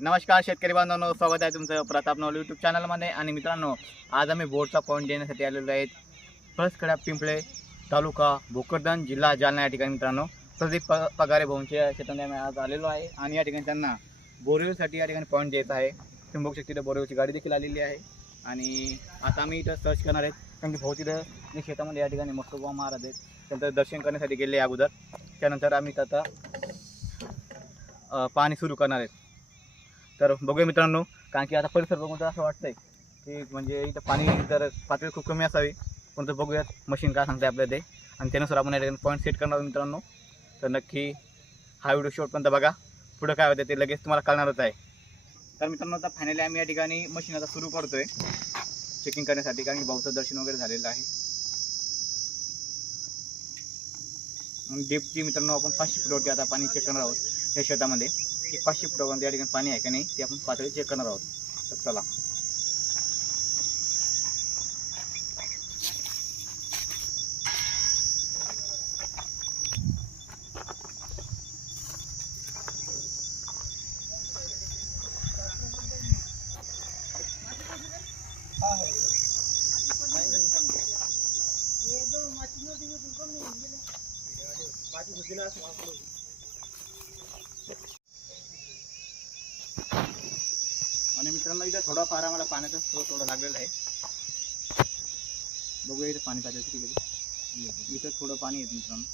नमस्कार शेतकरी बांधवांनो स्वागत आहे तुमचं प्रताप नवल यूट्यूब चॅनलमध्ये आणि मित्रांनो आज आम्ही बोर्डचा पॉईंट देण्यासाठी आलेलो आहेत. पळसखेडा पिंपळे तालुका भोकरदन जिल्हा जालना या ठिकाणी मित्रांनो. प्रदीप प पगारे भाऊंच्या शेतामध्ये आम्ही आज आलेलो आहे. आणि या ठिकाणी त्यांना बोरवेलसाठी या ठिकाणी पॉईंट द्यायचा आहे. तुम्ही बघू शकता बोरवेलची गाडी देखील आलेली आहे. आणि आता आम्ही इथं सर्च करणार आहेत. कारण की भाऊ तिथं शेतामध्ये या ठिकाणी मस्तोबा महाराज आहेत. त्यांचं दर्शन करण्यासाठी गेले अगोदर. त्यानंतर आम्ही इथं आता पाणी सुरू करणार आहेत. तर बघूया मित्रांनो कारण की आता परिसर बघून तर असं वाटतंय की म्हणजे इथं पाणी तर पातळी खूप कमी असावी पण तर बघूयात मशीन काय सांगते आपल्या ते. आणि त्यानुसार आपण या ठिकाणी पॉईंट सेट करणार मित्रांनो. तर नक्की हा व्हिडिओ शेवटपर्यंत बघा. पुढं काय होतं ते लगेच तुम्हाला कळणारच आहे. तर मित्रांनो आता फायनली आम्ही या ठिकाणी मशीन आता सुरू करतोय. चेकिंग करण्यासाठी कारण की भाऊचं दर्शन वगैरे झालेलं आहे. डेपची मित्रांनो आपण पाचशे फुटावरती आता पाणी चेक करणार आहोत या शेतामध्ये. की पाचशे फुटापर्यंत या ठिकाणी पाणी आहे का नाही ते आपण पातळी चेक करणार आहोत. तर चला. आणि मित्रांनो इथं थोडाफार आम्हाला पाण्याचा स्रोत थोडा लागलेला आहे. बघूया इथं पाणी पाहिजे इथं थोडं पाणी येत मित्रांनो.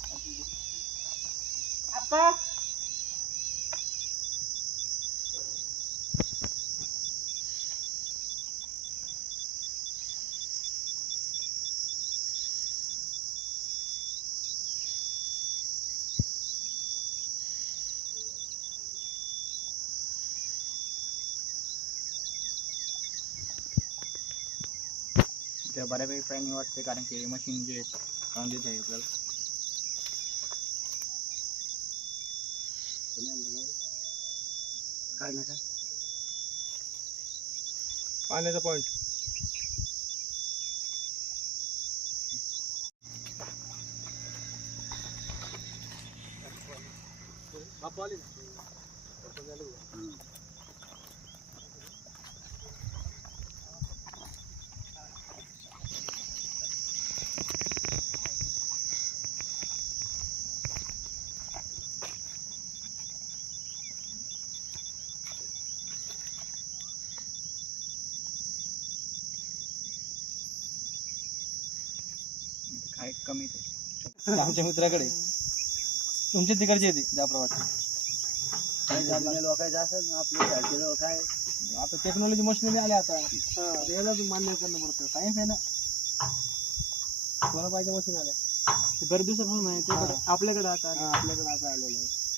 त्या बऱ्यापैकी पाणी वाटते कारण की मशीन जे काम देत आहे आपल्याला काय पाण्याचा पॉईंट काय कमी ते. आमच्या मित्राकडे. तुमच्या तिकडचे येते जाफराबादचे. काय आता टेक्नॉलॉजी मशिनरी आल्या आता. याला मान्य करणं पडतं. सायन्स आहे ना. कोणा पाहिजे मशीन आल्या? ते बरेच दिवसापासून आहे ते आपल्याकडे आता आपल्याकडे आता आलेलं आहे.